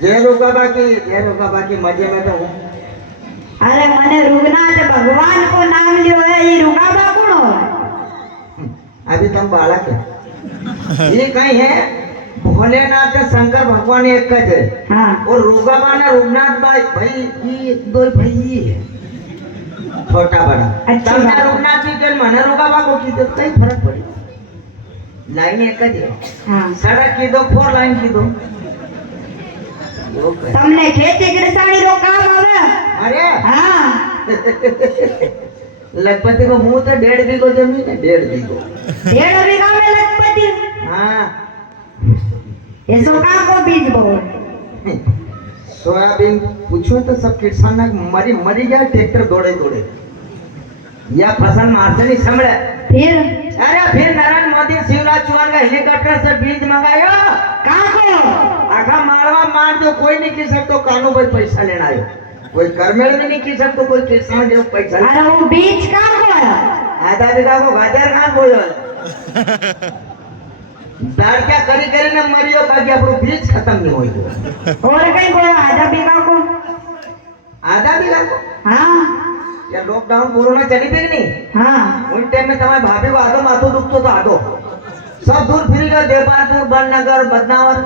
जय रोका बाकी मजे में तो हूँ। अरे मैंने रुगनाथ भगवान को नाम लियो है, ये रुगाबा कौन हो? अभी तुम बालक है। ये कहीं है भोलेनाथ शंकर भगवान एक का है। हाँ। और रुगाबा ना रुगनाथ भाई ये दो भाई ये है छोटा बड़ा। अच्छा तुमने बात। रुगनाथ की जन्म ने रुगाबा को की तो कई फर्क पड़ी। लाइन एक का है। हाँ। सड़क की दो 4 लाइन की दो। તમને ખેતી ગૃહસ્થાણી નો કામ આવે? अरे હા। लखपति को मुंह तो 1.5 बीघो जमीन है 1.5 बीघो। 1.5 વીઘા में લખપતિ? हाँ એ શું કામ કો બીજ બોલ? सोयाबीन पूछो तो सब किसान मरी गया ट्रैक्टर दौड़े या फसल मार से नहीं संभले। फिर फिर नरेंद्र मोदी शिवराज चौहान का हेलीकॉप्टर से बीज मंगायो। कहाँ को? आखा मारवा मार दो कोई नहीं की सकतो कानू भाई पैसा लेना आयो। कोई करमेल में नहीं की सकतो कोई किसान जो पैसा। अरे वो बीज कहाँ को है? आधा बीघा को गाजर कहाँ बोलो दार क्या करी ने मरियो बाकी આપણું बीज खत्म नहीं होई। और कहीं को आधा बीघा को? आधा बीघा को? हाँ। या लॉकडाउन कोरोना चली थी कि नहीं? हाँ। उन टाइम में तुम्हारे भाभी को आधो माथो दुखतो तो आधो सब दूर फिर गए देवपालपुर बननगर बदनावर